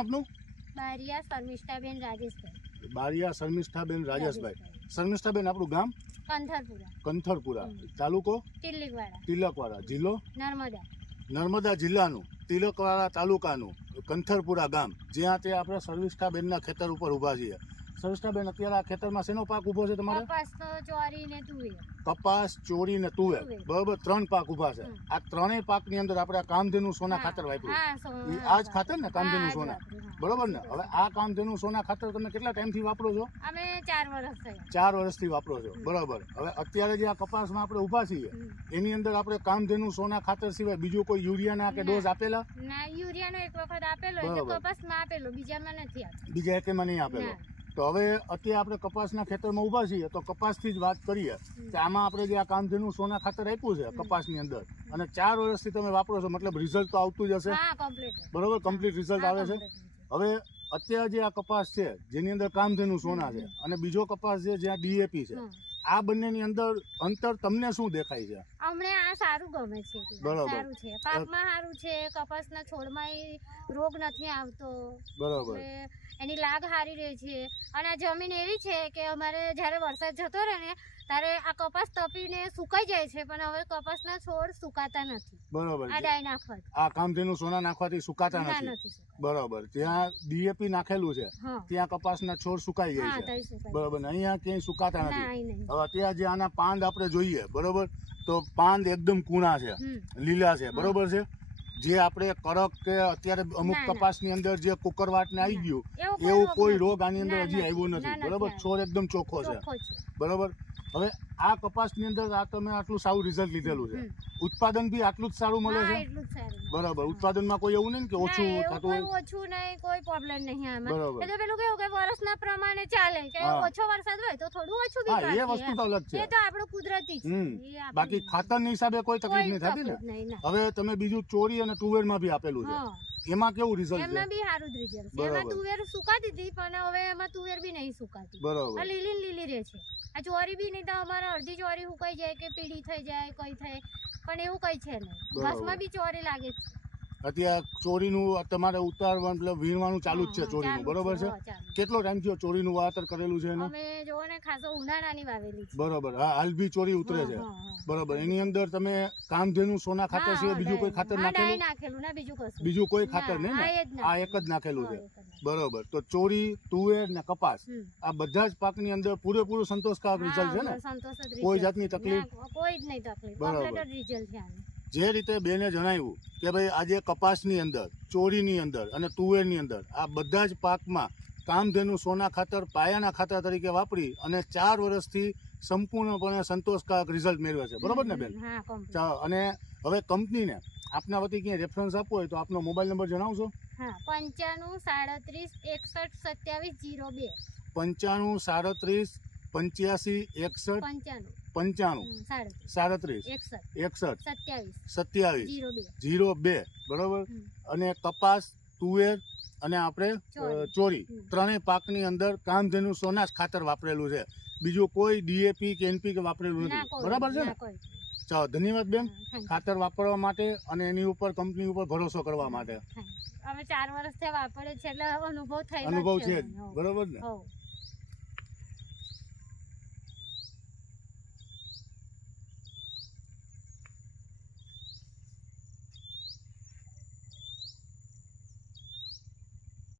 આપનું? બારિયા શર્મિષ્ઠાબેન રાજેશભાઈ. બારિયા શર્મિષ્ઠાબેન રાજેશભાઈ. શર્મિષ્ઠાબેન, આપણું ગામ? કંથરપુરા. કંથરપુરા. તાલુકો? તિલકવાડા. તિલકવાડા. જિલ્લો? નર્મદા. નર્મદા જિલ્લાનું તિલકવાડા તાલુકાનું કંથરપુરા ગામ, જ્યાં તે આપણે શર્મિષ્ઠાબેનના ખેતર ઉપર ઊભા છીએ. શર્મિષ્ઠાબેન, અત્યારે આ ખેતરમાં શેનો પાક ઊભો છે તમારે? કપાસ તો ચોરી ને તુવેર. કપાસ, ચોરી ને તુવેર. બરોબર, 3 પાક ઊભા છે. આ ત્રણેય પાકની અંદર આપણે કામધેનુ સોના ખાતર વાપર્યું. આ જ ખાતર ને, કામધેનુ સોના? બરોબર ને? હવે આ કામધેનુ સોના ખાતર તમે કેટલા ટાઈમથી વાપરો છો? અમે 4 વર્ષ થયા. 4 વર્ષથી વાપરો છો. બરોબર. હવે અત્યારે જે આ કપાસમાં આપણે ઊભા છીએ એની અંદર આપણે કામધેનુ સોના ખાતર સિવાય બીજું કોઈ યુરિયાના કે ડોઝ આપેલા? ના, યુરિયાનો એક વખત આપેલો, એટલે કપાસમાં આપેલો, બીજામાં નથી આપેલો. બીજા એકેમાં નહીં આપેલો. તો હવે અત્યારે આપણે કપાસના ખેતરમાં ઊભા છીએ, તો કપાસથી જ વાત કરીએ કે આમાં આપણે જે આ કામધેનુ સોના ખાતર આપ્યું છે કપાસની અંદર, અને 4 વર્ષથી તમે વાપરો છો, મતલબ રિઝલ્ટ તો આવતું જ હશે. બરોબર, કમ્પ્લીટ રિઝલ્ટ આવે છે. હવે અત્યારે જે આ કપાસ છે જેની અંદર કામધેનુ સોના છે, અને બીજો કપાસ છે જ્યાં ડીએપી છે, આ બંનેની અંદર અંતર તમને શું દેખાય છે? અમને આ સારું ગમે છે. બરોબર, સારું છે, પાકમાં સારું છે, કપાસના છોડમાં રોગ નથી આવતો. બરોબર, એની લાગ સારી રહે છે. અને આ જમીન એવી છે કે અમારે જ્યારે વરસાદ જતો રહે ને ત્યારે આ કપાસ તપીને સુકાઈ જાય છે, પણ હવે કપાસના છોડ સુકાતા નથી. બરોબર, આ ડાય નાખવાથી, આ કામધેનુ સોના નાખવાથી સુકાતા નથી. બરોબર, ત્યાં ડીએપી નાખેલું છે ત્યાં કપાસના છોડ સુકાઈ જાય છે. બરોબર, અહીંયા ક્યાંય સુકાતા નથી. હવે અત્યારે જે આના પાંદ આપણે જોઈએ, બરોબર, તો પાંદ એકદમ કૂણા છે, લીલા છે. બરોબર છે. જે આપણે કરક કે અત્યારે અમુક કપાસની અંદર જે કુકરવાટ ને આવી ગયું, એવું કોઈ રોગ આની અંદર હજી આવ્યો નથી. બરોબર, છોડ એકદમ ચોખ્ખો છે. બરોબર. હવે આ કપાસની અંદર આ તમે આટલું સારું રિઝલ્ટ લીધેલું છે, ઉત્પાદન બી આટલું જ સારું મળે છે. બરોબર, ઉત્પાદનમાં કોઈ એવું નહીં કે ઓછું થતું હોય? ઓછું નહીં, કોઈ પ્રોબ્લેમ નહીં આમાં. એટલે પેલું કેવું કે વર્ષના પ્રમાણે ચાલે, કે ઓછો વરસાદ હોય તો થોડું ઓછું બી થાય. એ વસ્તુ તો અલગ છે, એ તો આપણું કુદરતી છે. બાકી ખાતરની હિસાબે કોઈ તકલીફ નહીં થતી ને. હવે તમે બીજું ચોરી અને તુવેરમાં બી આપેલું છે, એમાં કેવું રિઝલ્ટ છે? એમાં બી સારું જ રિઝલ્ટ છે. એમાં તુવેર સુકાતી હતી, પણ હવે એમાં તુવેર બી નહીં સુકાતી. બરોબર, આ લીલી લીલી રહે છે. આ ચોરી બી નહીં તો અમારે અડધી ચોરી સુકાઈ જાય કે પીળી થઈ જાય, કઈ થાય, પણ એવું કઈ છે નહીં. ઘાસમાં બી ચોરી લાગે છે. અત્યારે ચોરીનું તમારે ઉતારવાનું મતલબ વીણવાનું ચાલુ જ છે ચોરીનું? બરોબર છે. કેટલો ટાઈમ થયો ચોરીનું વાવેતર કરેલું છે? અમે જોવો ને ખાસો ઉનાળાની વાવેલી છે. બરોબર, હા, હાલ બી ચોરી ઉતરે છે. બરોબર, એની અંદર તમે કામધેનુ સોના ખાતર સિવાય બીજું કોઈ ખાતર નાખેલું ના? બીજું કોઈ ખાતર નહીં ને? આ એક જ નાખેલું છે. બરોબર, તો ચોરી, તુવેર ને કપાસ, આ બધા જ પાકની અંદર પૂરેપૂરું સંતોષકારક રિઝલ્ટ છે ને? કોઈ જાતની તકલીફ? કોઈ જ નહીં તકલીફ. કમ્પ્લીટ રિઝલ્ટ છે આનું. જે રીતે બેને જણાવ્યું કે ભાઈ આજે કપાસની અંદર, ચોરીની અંદર અને તુવેરની અંદર આ બધા જ પાકમાં કામધેનુ સોના ખાતર પાયાના ખાતર તરીકે વાપરી અને 4 વર્ષથી સંપૂર્ણપણે સંતોષકારક રિઝલ્ટ મેળવે છે. બરોબર ને બેન? અને હવે કંપનીને આપના વતી ક્યાંય રેફરન્સ આપવો હોય તો આપનો મોબાઈલ નંબર જણાવશો? 95 37 61 95 37 85 61 95 37 61 27 02. બરોબર. અને કપાસ, તુવેર અને આપણે ચોરી, ત્રણેય પાકની અંદર કામધેનુ સોના ખાતર વાપરેલું છે. બીજું કોઈ ડીએપી કે એનપી કે વાપરેલું નથી. બરાબર છે ને? ચાલો, ધન્યવાદ બેન, ખાતર વાપરવા માટે અને એની ઉપર કંપની ઉપર ભરોસો કરવા માટે. અમે 4 વર્ષથી વાપરે છે એટલે અનુભવ છે. બરોબર ને?